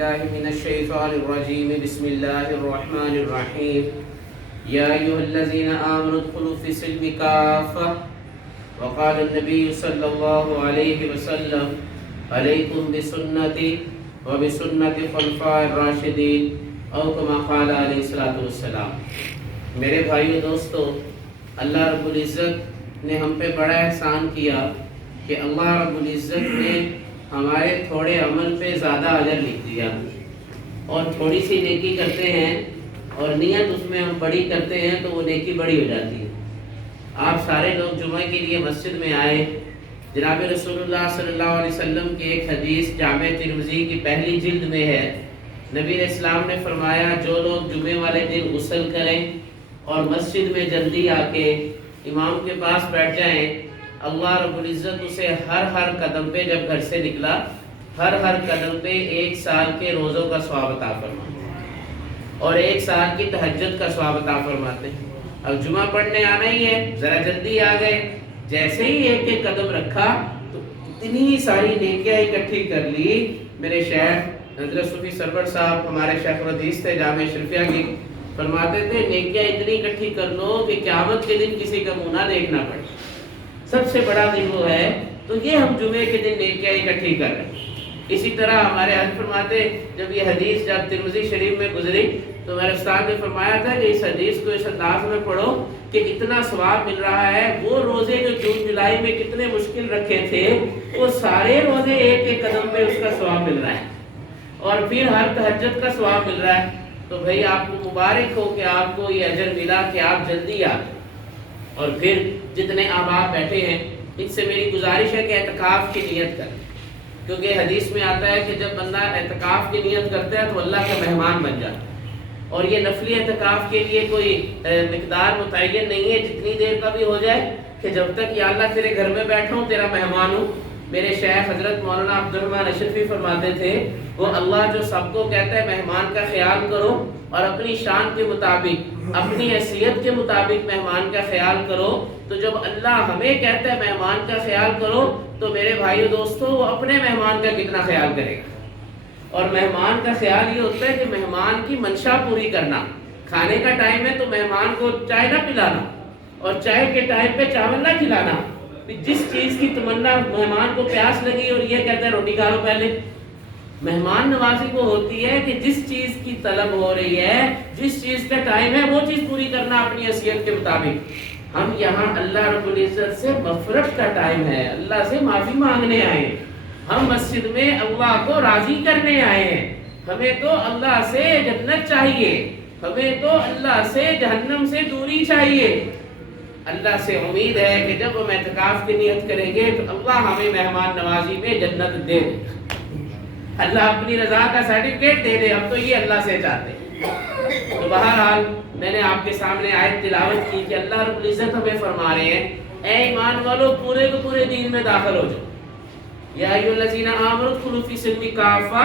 بالله من الشيطان الرجيم بسم الله الرحمن الرحيم يا أيها الذين آمنوا ادخلوا في السلم كافة وقال النبي صلى الله عليه وسلم عليكم بسنتي وبسنة خلفاء الراشدين او كما قال علیہ الصلوۃ والسلام۔ میرے بھائیو دوستو، اللہ رب العزت نے ہم پہ بڑا احسان کیا کہ اللہ رب العزت نے ہمارے تھوڑے عمل پہ زیادہ اجر لکھ دیا، اور تھوڑی سی نیکی کرتے ہیں اور نیت اس میں ہم بڑی کرتے ہیں تو وہ نیکی بڑی ہو جاتی ہے۔ آپ سارے لوگ جمعہ کے لیے مسجد میں آئے، جناب رسول اللہ صلی اللہ علیہ وسلم کی ایک حدیث جامع ترمذی کی پہلی جلد میں ہے۔ نبی علیہ السلام نے فرمایا جو لوگ جمعے والے دن غسل کریں اور مسجد میں جلدی آ کے امام کے پاس بیٹھ جائیں، اللہ رب العزت اسے ہر قدم پہ، جب گھر سے نکلا، ہر قدم پہ 1 سال کے روزوں کا ثواب عطا فرماتے ہیں اور 1 سال کی تہجد کا ثواب عطا فرماتے ہیں۔ اب جمعہ پڑھنے آنا ہی ہے، ذرا جلدی آ گئے، جیسے ہی ایک قدم رکھا تو اتنی ساری نیکیاں اکٹھی کر لی۔ میرے شیخ حضرت صوفی سرور صاحب ہمارے شیخ الحدیث تھے جامع شرفیہ کی، فرماتے تھے نیکیاں اتنی اکٹھی کر لو کہ قیامت کے دن کسی کا منہ نہ دیکھنا پڑے۔ سب سے بڑا دن وہ ہے، تو یہ ہم جمعے کے دن نیکیاں اکٹھی کر رہے ہیں۔ اسی طرح ہمارے حضرت فرماتے، جب یہ حدیث جب ترمذی شریف میں گزری تو میرے استاد نے فرمایا تھا کہ اس حدیث کو اس انداز میں پڑھو کہ اتنا ثواب مل رہا ہے۔ وہ روزے جو جون جولائی میں کتنے مشکل رکھے تھے، وہ سارے روزے ایک قدم پہ اس کا ثواب مل رہا ہے، اور پھر ہر تہجد کا ثواب مل رہا ہے۔ تو بھئی آپ کو مبارک ہو کہ آپ کو یہ اجر ملا کہ آپ جلدی آ گئے۔ اور پھر جتنے آپ بیٹھے ہیں، ان سے میری گزارش ہے کہ اعتکاف کی نیت کریں، کیونکہ حدیث میں آتا ہے کہ جب بندہ اعتکاف کی نیت کرتا ہے تو اللہ کا مہمان بن جاتا ہے۔ اور یہ نفلی اعتکاف کے لیے کوئی مقدار متعین نہیں ہے، جتنی دیر کا بھی ہو جائے، کہ جب تک یا اللہ تیرے گھر میں بیٹھا ہوں، تیرا مہمان ہوں۔ میرے شیخ حضرت مولانا عبدالرحمن اشرفی فرماتے تھے، وہ اللہ جو سب کو کہتا ہے مہمان کا خیال کرو اور اپنی شان کے مطابق، اپنی حیثیت کے مطابق مہمان کا خیال کرو، تو جب اللہ ہمیں کہتا ہے مہمان کا خیال کرو تو میرے بھائیو دوستو وہ اپنے مہمان کا کتنا خیال کرے گا۔ اور مہمان کا خیال یہ ہوتا ہے کہ مہمان کی منشا پوری کرنا۔ کھانے کا ٹائم ہے تو مہمان کو چائے نہ پلانا، اور چائے کے ٹائم پہ چاول نہ کھلانا۔ جس چیز کی تمنا، مہمان کو پیاس لگی اور یہ کہتا ہے روٹی کھا لو پہلے۔ مہمان نوازی وہ ہوتی ہے کہ جس چیز کی طلب ہو رہی ہے، جس چیز کا ٹائم ہے، وہ چیز پوری کرنا اپنی حیثیت کے مطابق۔ ہم یہاں اللہ رب العزت سے مغفرت کا ٹائم ہے، اللہ سے معافی مانگنے آئے ہیں، ہم مسجد میں اللہ کو راضی کرنے آئے ہیں۔ ہمیں تو اللہ سے جنت چاہیے، ہمیں تو اللہ سے جہنم سے دوری چاہیے۔ اللہ سے امید ہے کہ جب ہم اعتکاف کی نیت کریں گے تو اللہ ہمیں مہمان نوازی میں جنت دے دے، اللہ اپنی رضا کا سرٹیفکیٹ دے دے، ہم تو یہ اللہ سے چاہتے ہیں۔ تو بہرحال میں نے آپ کے سامنے آیت تلاوت کی کہ اللہ رب العزت ہمیں فرما رہے ہیں، اے ایمان والو پورے کے پورے دین میں داخل ہو جاؤ۔ یا ایھا الذین آمنوا ادخلوا فی السلم کافہ،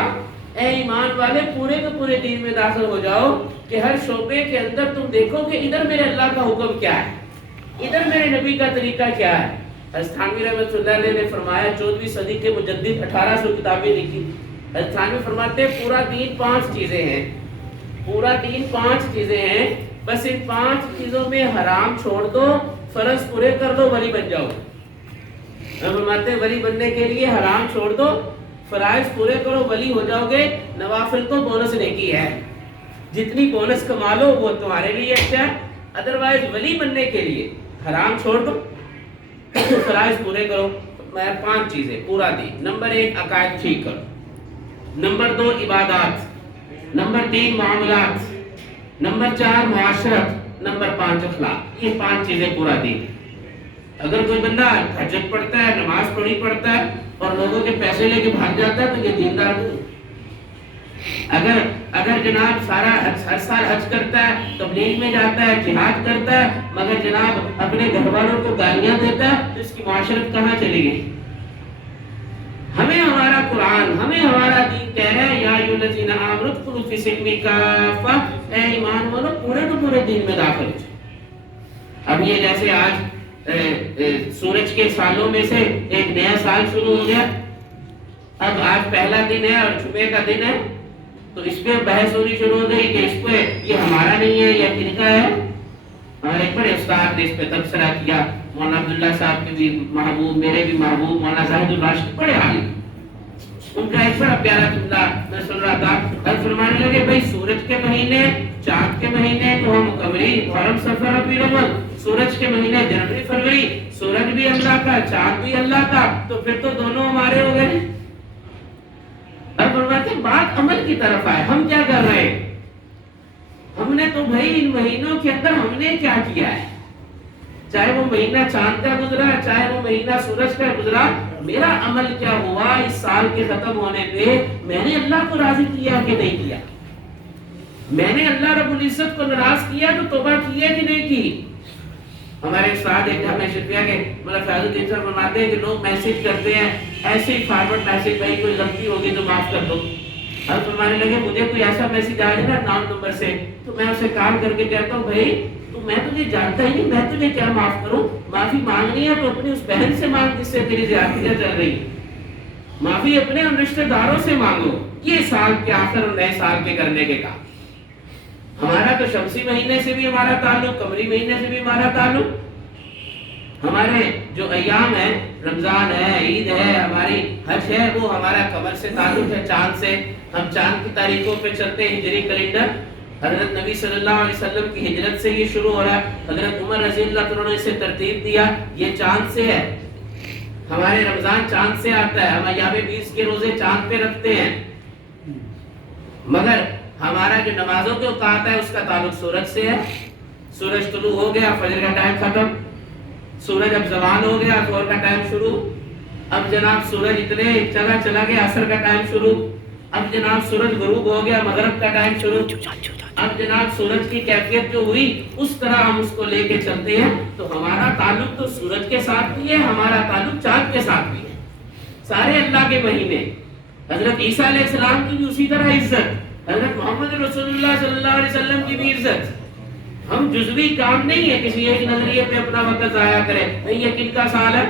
اے ایمان والے پورے کے پورے دین میں داخل ہو جاؤ، کہ ہر شعبے کے اندر تم دیکھو کہ ادھر میرے اللہ کا حکم کیا ہے، ادھر میرے نبی کا طریقہ کیا ہے۔ حضرت تھانوی رحمۃ اللہ علیہ نے فرمایا، 14ویں صدی کے مجدد 1800 کتابیں لکھی۔ حضرت تھانوی فرماتے ہیں پورا دین 5 چیزیں ہیں، پورا دین 5 چیزیں ہیں، بس ان 5 چیزوں میں حرام چھوڑ دو، فرض پورے کر دو، ولی بن جاؤ۔ فرماتے ہیں ولی بننے کے لیے حرام چھوڑ دو، فرائض پورے کرو، ولی ہو جاؤ گے۔ نوافل تو بونس نیکی ہے، جتنی بونس کما لو وہ تمہارے لیے اچھا ہے، ادروائز ولی بننے کے لیے حرام چھوڑ دو، فرائض پورے کرو۔ 5 چیزیں پورا دین۔ نمبر 1 عقائد ٹھیک کرو، نمبر 2 عبادات، نمبر 3 معاملات، نمبر 4 معاشرت، نمبر 5 اخلاق۔ یہ 5 چیزیں پورا دین۔ اگر کوئی بندہ تہجد پڑھتا ہے، نماز پڑھی پڑھتا ہے اور لوگوں کے پیسے لے کے بھاگ جاتا ہے تو یہ دیندار نہیں۔ اگر جناب ہر سال حج کرتا ہے، تبلیغ میں جاتا ہے، جہاد کرتا ہے، مگر جناب اپنے گھر والوں کو گالیاں دیتا ہے، تو اس کی معاشرت کہاں چلی گئی؟ ہمیں ہمارا قرآن، ہمیں ہمارا دین کہہ رہا ہے، یا ایھا الذین آمنوا ادخلوا فی السلم کافہ، اے ایمان والو پورے کے پورے دین میں داخل ہو۔ اب یہ جیسے آج سورج کے سالوں میں سے ایک نیا سال شروع ہو گیا، اب آج پہلا دن ہے اور جمعے کا دن ہے، تو اس پہ بحث ہونی شروع ہو گئی کہ اس پہ یہ ہمارا نہیں ہے یا کن کا ہے. ہمارے ایک بڑے استاد نے اس پہ تبصرہ کیا، مولانا عبداللہ صاحب کے بھی محبوب، میرے بھی محبوب مولانا زاہد الراشد، بڑے عالم. ان کا ایک بڑا پیارا جملہ میں سن رہا تھا، فرمانے لگے بھائی سورج کے مہینے، چاند کے مہینے تو ہم قمری، محرم، صفر، ربیع الاول. سورج کے مہینے جنوری فروری، سورج بھی اللہ کا، چاند بھی اللہ کا، تو پھر تو دونوں ہمارے ہو گئے. اب فرماتے ہیں بات عمل کی طرف آئے، ہم کیا کر رہے ہیں؟ ہم نے تو بھائی ان مہینوں کے اندر ہم نے کیا کیا ہے؟ چاہے وہ مہینہ چاند کا گزرا، چاہے وہ مہینہ سورج کا گزرا، میرا عمل کیا ہوا اس سال کے ختم ہونے پہ؟ میں نے اللہ کو راضی کیا کہ نہیں کیا؟ میں نے اللہ رب العزت کو ناراض کیا تو توبہ کی ہے کہ نہیں کی؟ ہمارے استاد ایک ہمیں شفیہ کے مطلب فیض الدین صاحب فرماتے ہیں کہ لوگ میسج کرتے ہیں ایسے ہی فارورڈ میسج، بھائی کوئی غلطی ہوگی تو معاف کر دو. اب فرمانے لگے مجھے کوئی ایسا میسج آ جائے نا نام نمبر سے تو میں اسے کال کر کے کہتا ہوں بھائی تو میں تجھے جانتا ہی نہیں، میں تجھے کیا معاف کروں؟ معافی مانگنی ہے تو اپنی اس بہن سے مانگ جس سے تیری زیادتیاں چل رہی. معافی اپنے ان رشتہ داروں سے مانگو. یہ سال کے آخر اور نئے سال کے کرنے کے کام. ہمارا تو شمسی مہینے سے بھی ہمارا تعلق، قمری مہینے سے بھی ہمارا تعلق. ہمارے جو ایام ہیں، رمضان ہے، عید ہے، ہماری حج ہے، وہ ہمارا قمر سے تعلق ہے، چاند سے. ہم چاند کی تاریخوں پہ چلتے ہیں. ہجری کیلنڈر حضرت نبی صلی اللہ علیہ وسلم کی ہجرت سے یہ شروع ہو رہا ہے. حضرت عمر رضی اللہ عنہ نے اسے ترتیب دیا، یہ چاند سے ہے. ہمارے رمضان چاند سے آتا ہے، ہم ایام 20 کے روزے چاند پہ رکھتے ہیں. مگر ہمارا جو نمازوں کے اوقات ہے اس کا تعلق سورج سے ہے. سورج طلوع ہو گیا، فجر کا ٹائم ختم. سورج اب زوال ہو گیا، ظہر کا ٹائم شروع. اب جناب سورج اتنے چلا گیا، عصر کا ٹائم شروع. اب جناب سورج غروب ہو گیا، مغرب کا ٹائم شروع. اب جناب سورج کی کیفیت جو ہوئی اس طرح ہم اس کو لے کے چلتے ہیں. تو ہمارا تعلق تو سورج کے ساتھ بھی ہے، ہمارا تعلق چاند کے ساتھ بھی ہے. سارے اللہ کے مہینے. حضرت عیسیٰ علیہ السلام کی بھی اسی طرح عزت، حضرت محمد رسول اللہ صلی اللہ علیہ وسلم کی بھی عزت. ہم جزوی کام نہیں ہے کسی ایک نظریے پہ اپنا وقت ضائع کریں نہیں یہ کن کا سال ہے.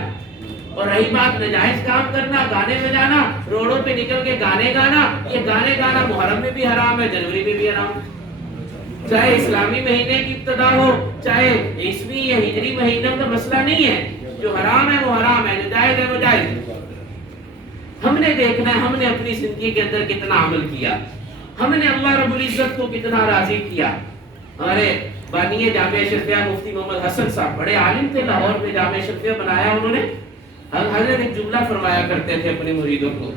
اور رہی بات ناجائز کام کرنا، گانے بجانا، روڈوں پہ نکل کے گانے گانا، یہ گانے گانا محرم میں بھی حرام ہے، جنوری میں بھی حرام ہے. چاہے اسلامی مہینے کی ابتدا ہو، چاہے عیسوی یا ہجری مہینوں کا مسئلہ نہیں ہے. جو حرام ہے وہ حرام ہے، جو جائز ہے وہ جائز ہے. ہم نے دیکھنا ہے ہم نے اپنی زندگی کے اندر کتنا عمل کیا، ہم نے اللہ رب العزت کو کتنا راضی کیا. ہمارے بانی جامعہ شرفیہ مفتی محمد حسن صاحب بڑے عالم تھے، لاہور میں جامعہ شرفیہ بنایا انہوں نے. حضرت ایک جملہ فرمایا کرتے تھے اپنے مریدوں کو.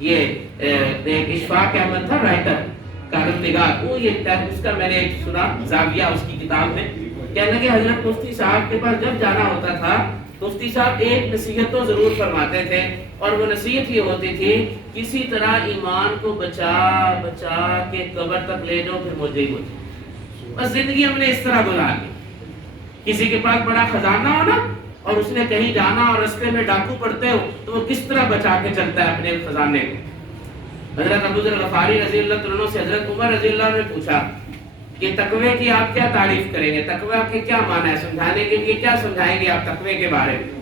یہ ایک اشفاق احمد تھا رائٹر، کالم نگار، وہ یہ اس کا میں نے ایک سنا زاویہ اس کی کتاب میں. کہنے لگے حضرت مفتی صاحب کے پاس جب جانا ہوتا تھا مفتی صاحب ایک نصیحت تو ضرور فرماتے تھے، اور وہ نصیحت یہ ہوتی تھی کسی طرح ایمان کو بچا بچا کے قبر تک لے جاؤ پھر مجھے ہی مجھے. بس زندگی ہم نے اس طرح گزار لی. کسی کے پاس بڑا خزانہ ہو نا اور اس نے کہیں جانا اور رستے میں ڈاکو پڑتے ہو تو وہ کس طرح بچا کے چلتا ہے اپنے خزانے کو. حضرت ابو ذر غفاری رضی اللہ عنہ سے حضرت عمر رضی اللہ عنہ نے پوچھا کہ تقوی کی آپ کیا تعریف کریں گے، تقوی کے کیا معنی ہے، سمجھانے کے لیے کیا سمجھائیں گے آپ تقوی کے بارے میں.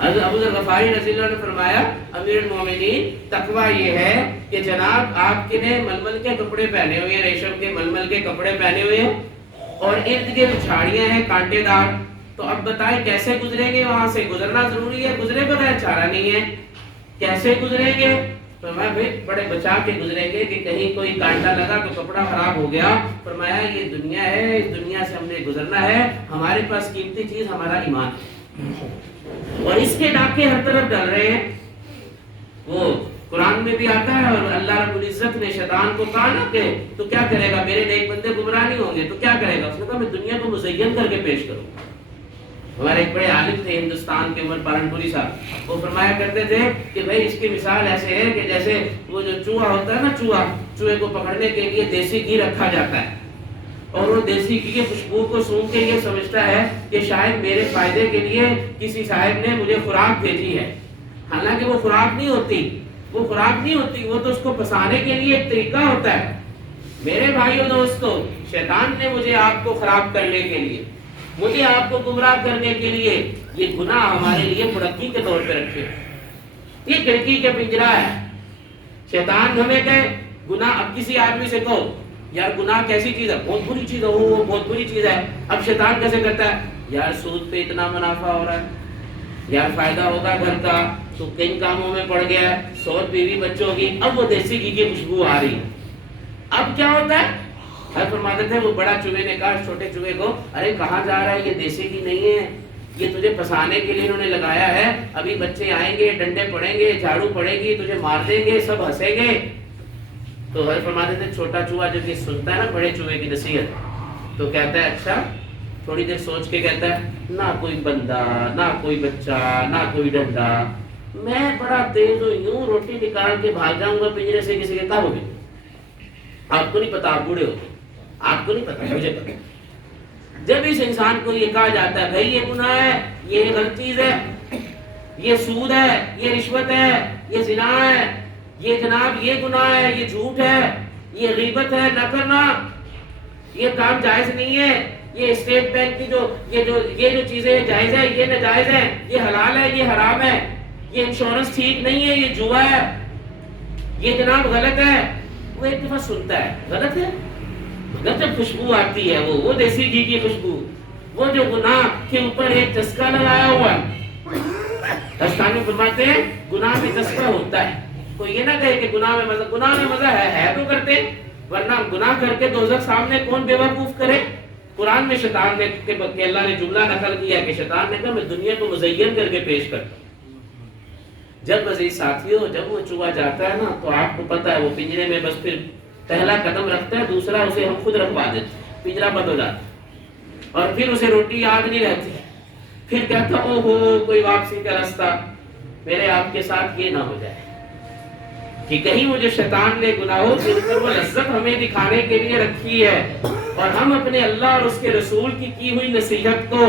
حضرت ابو ذر غفاری رضی اللہ عنہ نے فرمایا امیر المومنین تقوی یہ ہے کہ جناب آپ کے نے ململ کے کپڑے پہنے ہوئے ہیں، ریشم کے ململ کے کپڑے پہنے ہوئے ہیں اور ارد گرد جھاڑیاں ہیں کانٹے دار. تو اب بتائیں کیسے گزریں گے؟ وہاں سے گزرنا ضروری ہے، گزرے بغیر چارہ نہیں ہے. کیسے گزریں گے؟ فرمایا بھائی بڑے بچا کے گزریں گے کہ کہیں کوئی کانٹا لگا تو کپڑا خراب ہو گیا. فرمایا یہ دنیا ہے، اس دنیا سے ہم نے گزرنا ہے، ہمارے پاس قیمتی چیز ہمارا ایمان ہے اور اس کے ڈاکے ہر طرف ڈل رہے ہیں. وہ قرآن میں بھی آتا ہے اور اللہ رب العزت نے شیطان کو کہا نا کہ تو کیا کرے گا، میرے نیک بندے گمراہ نہیں ہوں گے تو کیا کرے گا؟ اس نے کہا میں دنیا کو مزین کر کے پیش کروں. ہمارے ایک بڑے عالم تھے ہندوستان کے عمر پالنپوری صاحب، وہ فرمایا کرتے تھے کہ بھائی اس کی مثال ایسے ہے کہ جیسے وہ جو چوہا ہوتا ہے نا، چوہے کو پکڑنے کے لیے دیسی گھی رکھا جاتا ہے اور وہ دیسی گھی کی خوشبو کو سونگھ کے یہ سمجھتا ہے کہ شاید میرے فائدے کے لیے کسی صاحب نے مجھے خوراک بھیجی ہے. حالانکہ وہ خوراک نہیں ہوتی، وہ خوراک نہیں ہوتی، وہ تو اس کو پھنسانے کے لیے ایک طریقہ ہوتا ہے. میرے بھائیو دوستو، شیطان نے مجھے آپ کو خراب کرنے کے لیے، مجھے آپ کو گمراہ کرنے کے لیے یہ گناہ ہمارے لیے پڑکی کے طور پہ رکھے. یہ کھڑکی کے پنجرا ہے. شیطان ہمیں کہے گناہ اب کسی آدمی سے کہو یار گناہ کیسی چیز ہے، بہت بری چیز ہے، وہ بہت بری چیز ہے. اب شیطان کیسے کرتا ہے، یار سود پہ اتنا منافع ہو رہا ہے، یار فائدہ ہوگا گھر کا، تو کن کاموں میں پڑ گیا ہے، 100 بیوی بچوں کی، اب وہ دیسی گھی کی خوشبو آ رہی ہے. اب کیا ہوتا ہے، ہر فرماتے تھے وہ بڑا چوہے نے کہا چھوٹے چوہے کو، ارے کہاں جا رہا ہے، یہ دیسی گھی نہیں ہے، یہ تجھے پھنسانے کے لیے انہوں نے لگایا ہے، ابھی بچے آئیں گے، ڈنڈے پڑیں گے، جھاڑو پڑے گی، تجھے مار دیں گے، سب ہنسیں گے. تو ہر فرماتے تھے چھوٹا چوہا جب یہ سنتا ہے نا بڑے چوہے کی نصیحت تو کہتا ہے اچھا، تھوڑی دیر سوچ کے کہتا ہے نہ کوئی بندہ، نہ کوئی بچہ، نہ کوئی ڈنڈا، میں بڑا تیز ہوں، یوں روٹی نکال کے بھاگ جاؤں گا پنجرے سے کسی کے کام ہوگی. آپ کو نہیں پتا، آپ بوڑھے ہوتے، آپ کو نہیں پتا، مجھے پتا. جب اس انسان کو یہ کہا جاتا ہے بھائی یہ گناہ ہے، یہ غلط چیز ہے، یہ سود ہے، یہ رشوت ہے، یہ زنا ہے، یہ جناب یہ گناہ ہے، یہ جھوٹ ہے، یہ غیبت ہے، نہ کرنا، یہ کام جائز نہیں ہے، یہ اسٹیٹ بینک کی یہ جو چیزیں جائز ہے، یہ ناجائز ہے، یہ حلال ہے، یہ حرام ہے، یہ انشورنس ٹھیک نہیں ہے، یہ جوا ہے، یہ جناب غلط ہے. وہ ایک دفعہ سنتا ہے غلط ہے، مگر جب خوشبو آتی ہے وہ دیسی گھی کی خوشبو، وہ جو گناہ کے اوپر ایک چسکا لگایا ہوا ہے. دستانی فرماتے ہیں گناہ میں چسکا ہوتا ہے. کوئی یہ نہ کہے کہ گناہ میں مزہ ہے تو کرتے، ورنہ گناہ کر کے دوزخ سامنے کون بے وقوف کرے. قرآن میں شیطان نے کہ اللہ نے جملہ نقل کیا کہ شیطان نے کہا میں دنیا کو مزین کر کے پیش کرتا ہوں. جب عزیز ساتھیوں جب وہ چوہا جاتا ہے نا تو آپ کو پتا ہے وہ پنجرے میں بس پھر پہلا قدم رکھتا ہے، دوسرا اسے ہم خود رکھوا دیتے ہیں، پنجرا بند ہو جاتا ہے، اور پھر اسے روٹی یاد نہیں رہتی، پھر کہتا او ہو کوئی واپسی کا راستہ میرے آپ کے ساتھ یہ نہ ہو جائے کہ کہیں وہ جو شیطان نے گناہوں کے اوپر وہ لذت ہمیں دکھانے کے لیے رکھی ہے اور ہم اپنے اللہ اور اس کے رسول کی ہوئی نصیحت کو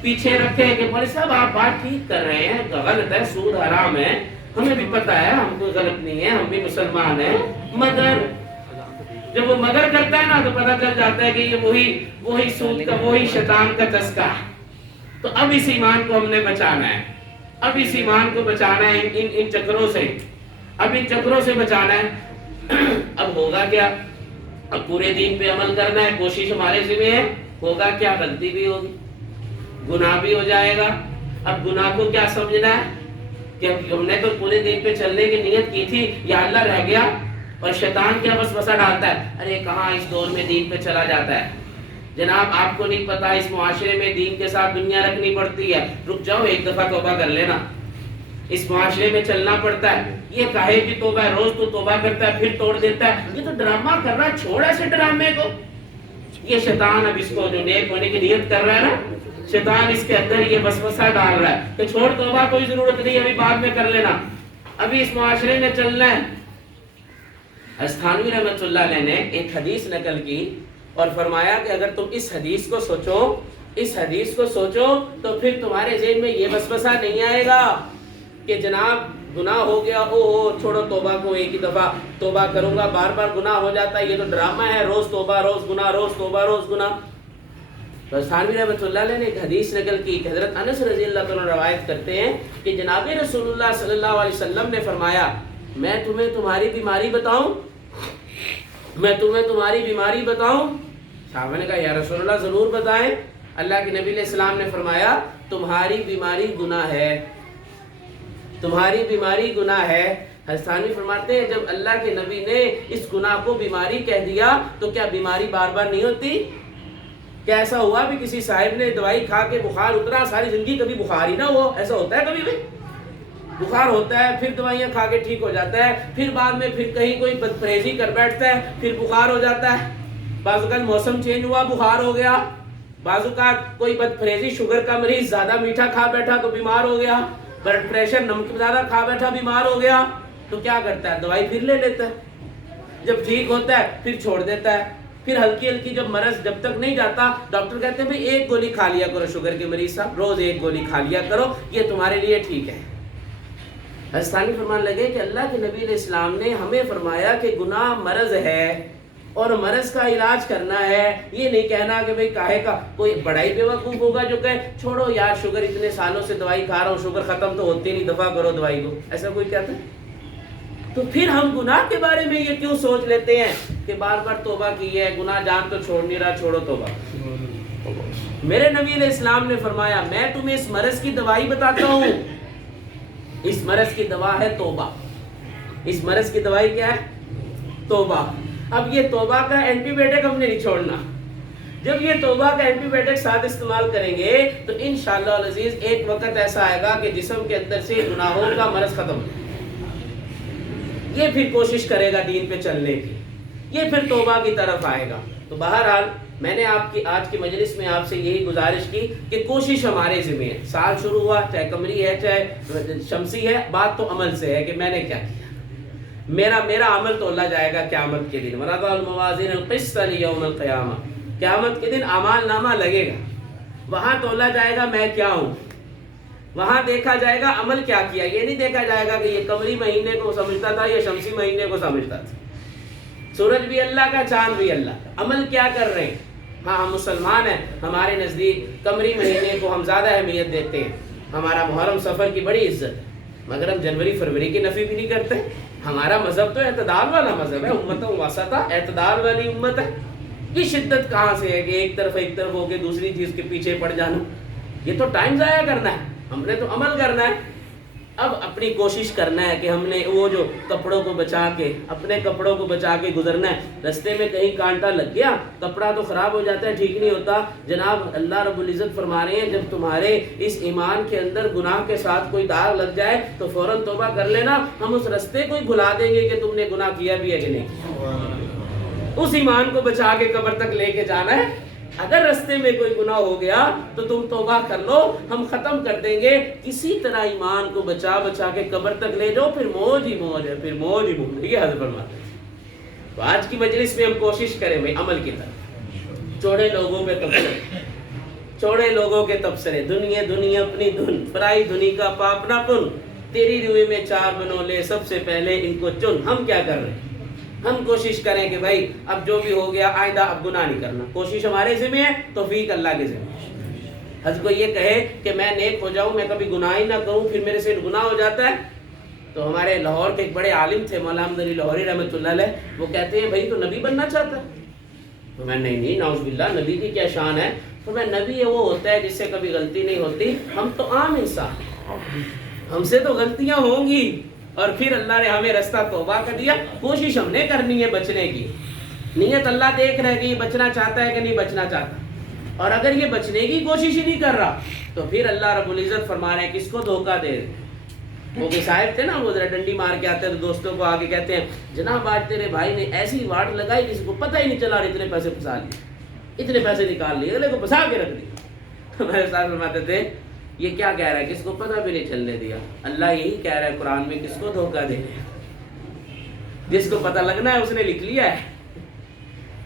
پیچھے رکھے کہ مولوی صاحب آپ بات ٹھیک کر رہے ہیں، غلط ہے، سود حرام ہے، ہمیں بھی پتہ ہے، ہم کوئی غلط نہیں ہے، ہم بھی مسلمان ہیں، مگر جب وہ مگر کرتا ہے نا تو پتہ چل جاتا ہے کہ یہ وہی سود کا، وہی شیطان کا چسکا ہے. تو اب اس ایمان کو ہم نے بچانا ہے، اب اس ایمان کو بچانا ہے ان چکروں سے، اب ان چکروں سے بچانا ہے. اب ہوگا کیا، اب پورے دین پہ عمل کرنا ہے، کوشش ہمارے ذمہ ہے. ہوگا کیا، غلطی بھی ہوگی، گناہ بھی ہو جائے گا. اب گناہ کو کیا سمجھنا ہے کہ ہم نے تو پورے دین پہ چلنے کی نیت کی تھی، یا اللہ رہ گیا. اور شیطان کیا وسوسہ ڈالتا ہے، ارے کہاں اس دور میں دین پہ چلا جاتا ہے، جناب آپ کو نہیں پتا اس معاشرے میں دین کے ساتھ دنیا رکھنی پڑتی ہے، رک جاؤ ایک دفعہ توبہ کر لینا، اس معاشرے میں چلنا پڑتا ہے. یہ کہے کہ توبہ روز تو توبہ کرتا ہے پھر توڑ دیتا ہے، یہ تو ڈرامہ کر رہا ہے، چھوڑ ایسے ڈرامے کو. یہ شیطان اب اس کو جو نیک ہونے کی نیت کر رہا ہے نا، شیطان اس کے اندر یہ وسوسہ ڈال رہا ہے کہ چھوڑ توبہ کوئی ضرورت نہیں، ابھی بعد میں کر لینا، ابھی اس معاشرے میں چلنا ہے. استھانوی رحمۃ اللہ علیہ نے ایک حدیث نقل کی اور فرمایا کہ اگر تم اس حدیث کو سوچو تو پھر تمہارے ذہن میں یہ وسوسہ نہیں آئے گا کہ جناب گناہ ہو گیا، چھوڑو توبہ کو، ایک ہی دفعہ توبہ کروں گا، بار بار گناہ ہو جاتا ہے، یہ تو ڈرامہ ہے، روز توبہ روز گناہ، روز توبہ روز گناہ. تو استھانوی رحمۃ اللہ علیہ نے ایک حدیث نقل کی کہ حضرت انس رضی اللہ عنہ روایت کرتے ہیں کہ جناب رسول اللہ صلی اللہ علیہ وسلم نے فرمایا میں تمہیں تمہاری بیماری بتاؤں، صحابہ نے کہا یا رسول اللہ ضرور بتائیں. اللہ کے نبی علیہ السلام نے فرمایا تمہاری بیماری گناہ ہے، تمہاری بیماری گناہ ہے. حسانی فرماتے ہیں جب اللہ کے نبی نے اس گناہ کو بیماری کہہ دیا تو کیا بیماری بار بار نہیں ہوتی؟ کیا ایسا ہوا بھی کسی صاحب نے دوائی کھا کے بخار اترا، ساری زندگی کبھی بخار ہی نہ ہوا؟ ایسا ہوتا ہے کبھی بھی؟ بخار ہوتا ہے، پھر دوائیاں کھا کے ٹھیک ہو جاتا ہے، پھر بعد میں پھر کہیں کوئی بدپرہیزی کر بیٹھتا ہے، پھر بخار ہو جاتا ہے. بعض اوقات موسم چینج ہوا بخار ہو گیا، بعض اوقات کوئی بدپرہیزی شوگر کا مریض زیادہ میٹھا کھا بیٹھا تو بیمار ہو گیا، بلڈ پریشر نمک زیادہ کھا بیٹھا بیمار ہو گیا. تو کیا کرتا ہے، دوائی پھر لے لیتا ہے، جب ٹھیک ہوتا ہے پھر چھوڑ دیتا ہے، پھر ہلکی ہلکی جب مرض جب تک نہیں جاتا ڈاکٹر کہتے ہیں بھئی ایک گولی کھا لیا کرو، شوگر کے مریض صاحب روز ایک گولی کھا لیا کرو، یہ تمہارے لیے ٹھیک ہے. حضرت فرمان لگے کہ اللہ کے نبی علیہ السلام نے ہمیں فرمایا کہ گناہ مرض ہے اور مرض کا علاج کرنا ہے. یہ نہیں کہنا کہ بھئی کاہے کا، کوئی بڑا ہی بیوقوف ہوگا جو کہے چھوڑو یار شوگر اتنے سالوں سے دوائی کھا رہا ہوں، شوگر ختم تو ہوتی نہیں، دفع کرو دوائی کو. ایسا کوئی کہتا ہے؟ تو پھر ہم گناہ کے بارے میں یہ کیوں سوچ لیتے ہیں کہ بار بار توبہ کی ہے، گناہ جان تو چھوڑ نہیں رہا، چھوڑو توبہ۔ میرے نبی علیہ السلام نے فرمایا میں تمہیں اس مرض کی دوائی بتاتا ہوں، اس مرض کی دوا ہے توبہ۔ اس مرض کی دوائی کیا ہے؟ توبہ۔ اب یہ توبہ کا اینٹی بائیوٹک ہم نے نہیں چھوڑنا۔ جب یہ توبہ کا اینٹی بائیوٹک ساتھ استعمال کریں گے تو انشاءاللہ العزیز ایک وقت ایسا آئے گا کہ جسم کے اندر سے گناہوں کا مرض ختم ہو جائے گا۔ یہ پھر کوشش کرے گا دین پہ چلنے کی، یہ پھر توبہ کی طرف آئے گا۔ تو بہرحال میں نے آپ کی آج کی مجلس میں آپ سے یہی گزارش کی کہ کوشش ہمارے ذمہ ہے۔ سال شروع ہوا، چاہے قمری ہے چاہے شمسی ہے، بات تو عمل سے ہے کہ میں نے کیا کیا۔ میرا عمل تولا جائے گا قیامت کے دن۔ وَنَضَعُ الْمَوَازِينَ الْقِسْطَ لِيَوْمِ الْقِيَامَةِ، قیامت کے دن اعمال نامہ لگے گا، وہاں تولا جائے گا میں کیا ہوں، وہاں دیکھا جائے گا عمل کیا کیا۔ یہ نہیں دیکھا جائے گا کہ یہ قمری مہینے کو سمجھتا تھا یا شمسی مہینے کو سمجھتا تھا۔ سورج بھی اللہ کا، چاند بھی اللہ کا، عمل کیا کر رہے ہیں۔ ہاں ہم مسلمان ہیں، ہمارے نزدیک قمری مہینے کو ہم زیادہ اہمیت دیتے ہیں، ہمارا محرم سفر کی بڑی عزت ہے، مگر ہم جنوری فروری کی نفی بھی نہیں کرتے۔ ہمارا مذہب تو اعتدال والا مذہب ہے، امت وسطا، اعتدال والی امت ہے۔ یہ شدت کہاں سے ہے کہ ایک طرف ہو کے دوسری چیز کے پیچھے پڑ جانا؟ یہ تو ٹائم ضائع کرنا ہے، ہم نے تو عمل کرنا ہے۔ اب اپنی کوشش کرنا ہے کہ ہم نے وہ جو کپڑوں کو بچا کے، اپنے کپڑوں کو بچا کے گزرنا ہے۔ رستے میں کہیں کانٹا لگ گیا، کپڑا تو خراب ہو جاتا ہے، ٹھیک نہیں ہوتا۔ جناب اللہ رب العزت فرما رہے ہیں جب تمہارے اس ایمان کے اندر گناہ کے ساتھ کوئی داغ لگ جائے تو فوراً توبہ کر لینا، ہم اس رستے کو ہی بھلا دیں گے کہ تم نے گناہ کیا بھی ہے کہ نہیں۔ اس ایمان کو بچا کے قبر تک لے کے جانا ہے۔ اگر رستے میں کوئی گناہ ہو گیا تو تم توبہ کر لو، ہم ختم کر دیں گے۔ کسی طرح ایمان کو بچا بچا کے قبر تک لے جاؤ، پھر موج ہی موج ہے، پھر موج ہی موج ہے۔ یہ حضرت فرماتے ہیں۔ تو آج کی مجلس میں ہم کوشش کریں بھائی عمل کی طرف، چھوڑے لوگوں پہ تبصرے، چھوڑے لوگوں کے تبصرے، دنیا دنیا اپنی دھن، پرائی دھنی کا پاپنا پن، تیری روئے میں چار بنو لے، سب سے پہلے ان کو چن۔ ہم کیا کر رہے ہیں؟ ہم کوشش کریں کہ بھائی اب جو بھی ہو گیا آئندہ اب گناہ نہیں کرنا۔ کوشش ہمارے ذمہ ہے، توفیق اللہ کے ذمہ ہے۔ حضرت کو یہ کہے کہ میں نیک ہو جاؤں، میں کبھی گناہ ہی نہ کروں، پھر میرے سے گناہ ہو جاتا ہے۔ تو ہمارے لاہور کے ایک بڑے عالم تھے مولانا احمد علی لاہوری رحمۃ اللہ علیہ، وہ کہتے ہیں بھائی تو نبی بننا چاہتا ہے؟ تو میں نہیں نعوذ باللہ، نبی کی کیا شان ہے؟ تو میں نبی وہ ہوتا ہے جس سے کبھی غلطی نہیں ہوتی، ہم تو عام انسان، ہم سے تو غلطیاں ہوں گی، اور پھر اللہ نے ہمیں رستہ توبہ کا دیا۔ کوشش ہم نے کرنی ہے بچنے کی، نیت اللہ دیکھ رہے کہ یہ بچنا چاہتا ہے کہ نہیں بچنا چاہتا، اور اگر یہ بچنے کی کوشش ہی نہیں کر رہا تو پھر اللہ رب العزت فرما رہے ہیں کس کو دھوکہ دے رہے۔ وہ کہ صاحب تھے نا، وہ ذرا ڈنڈی مار کے آتے ہیں تو دوستوں کو آگے کہتے ہیں جناب آج تیرے بھائی نے ایسی واٹ لگائی کسی کو پتہ ہی نہیں چلا، اور اتنے پیسے پھنسا لیے، اتنے پیسے نکال لیے، اگلے کو پھنسا کے رکھ دیا۔ ہمارے ساتھ فرماتے تھے یہ کیا کہہ رہا ہے، کس کو پتہ بھی نہیں چلنے دیا۔ اللہ یہی کہہ رہا ہے قرآن میں، کس کو دھوکہ دے، جس کو پتہ لگنا ہے اس نے لکھ لیا ہے۔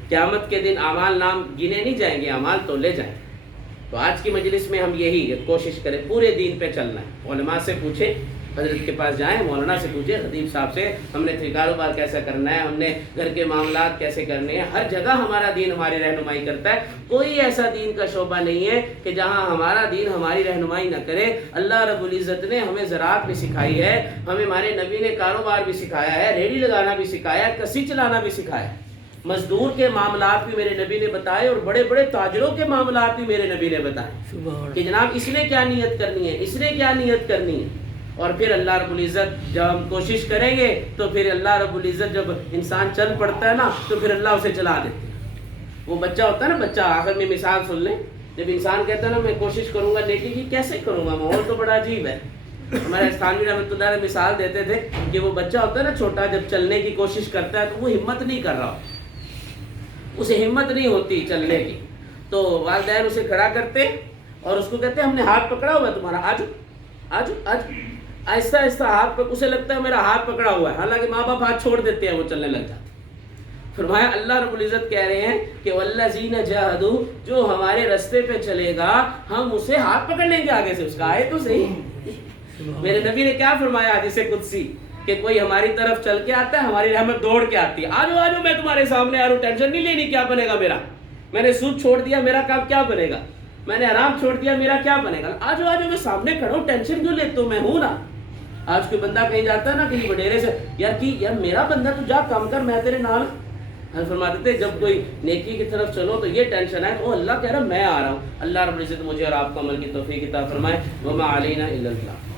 قیامت کے دن اعمال نام گنے نہیں جائیں گے، اعمال تو لے جائیں۔ تو آج کی مجلس میں ہم یہی کوشش کریں پورے دین پہ چلنا ہے۔ علماء سے پوچھیں، حضرت کے پاس جائیں، مولانا سے پوچھیں، خطیب صاحب سے، ہم نے کاروبار کیسا کرنا ہے، ہم نے گھر کے معاملات کیسے کرنے ہیں۔ ہر جگہ ہمارا دین ہماری رہنمائی کرتا ہے۔ کوئی ایسا دین کا شعبہ نہیں ہے کہ جہاں ہمارا دین ہماری رہنمائی نہ کرے۔ اللہ رب العزت نے ہمیں زراعت بھی سکھائی ہے، ہمیں ہمارے نبی نے کاروبار بھی سکھایا ہے، ریڑھی لگانا بھی سکھایا ہے، کسی چلانا بھی سکھایا ہے، مزدور کے معاملات بھی میرے نبی نے بتائے، اور بڑے بڑے تاجروں کے معاملات بھی میرے نبی نے بتائے کہ جناب اس نے کیا نیت کرنی ہے، اس نے کیا نیت کرنی ہے۔ اور پھر اللہ رب العزت جب ہم کوشش کریں گے تو پھر اللہ رب العزت جب انسان چل پڑتا ہے نا تو پھر اللہ اسے چلا دیتے ہیں۔ وہ بچہ ہوتا ہے نا، بچہ، آخر میں مثال سن لیں، جب انسان کہتا ہے نا میں کوشش کروں گا نیکی کی، کیسے کروں گا، ماحول تو بڑا عجیب ہے۔ ہمارے استانوی رحمۃ اللہ علیہ مثال دیتے تھے کہ وہ بچہ ہوتا ہے نا چھوٹا، جب چلنے کی کوشش کرتا ہے تو وہ ہمت نہیں کر رہا، اسے ہمت نہیں ہوتی چلنے کی، تو والدین اسے کھڑا کرتے اور اس کو کہتے ہیں ہم نے ہاتھ پکڑا ہوا ہے تمہارا، آجو آجو آجو، آہستہ آہستہ ہاتھ اسے لگتا ہے میرا ہاتھ پکڑا ہوا ہے، حالانکہ ماں باپ ہاتھ چھوڑ دیتے ہیں، وہ چلنے لگ جاتے ہیں۔ فرمایا اللہ رب العزت کہہ رہے ہیں کہ والذین جاہدوا، جو ہمارے رستے پہ چلے گا ہم اسے ہاتھ پکڑ لیں گے آگے سے، اس کا آئے تو صحیح۔ میرے نبی نے کیا فرمایا حدیث قدسی کہ کوئی ہماری طرف چل کے آتا ہے، ہماری رحمت دوڑ کے آتی ہے، آجو آجو میں تمہارے سامنے آ رہا ہوں، ٹینشن نہیں لینی کیا بنے گا میرا، میں نے سود چھوڑ دیا میرا کام کیا بنے گا، میں نے حرام چھوڑ دیا میرا کیا بنے گا، آجو آجو میں سامنے کھڑا ہوں، ٹینشن کیوں لیتے ہو، میں ہوں نا۔ آج کوئی بندہ کہیں جاتا ہے نا کہیں وڈیرے سے، یار میرا بندہ تو جا کام کر، میں تیرے نال۔ ہم فرماتے تھے جب کوئی نیکی کی طرف چلو تو یہ ٹینشن ہے تو اللہ کہہ رہا میں آ رہا ہوں۔ اللہ رب العزت مجھے اور آپ کو عمل کی توفیق عطا فرمائے۔ وما علینا الا البلاغ۔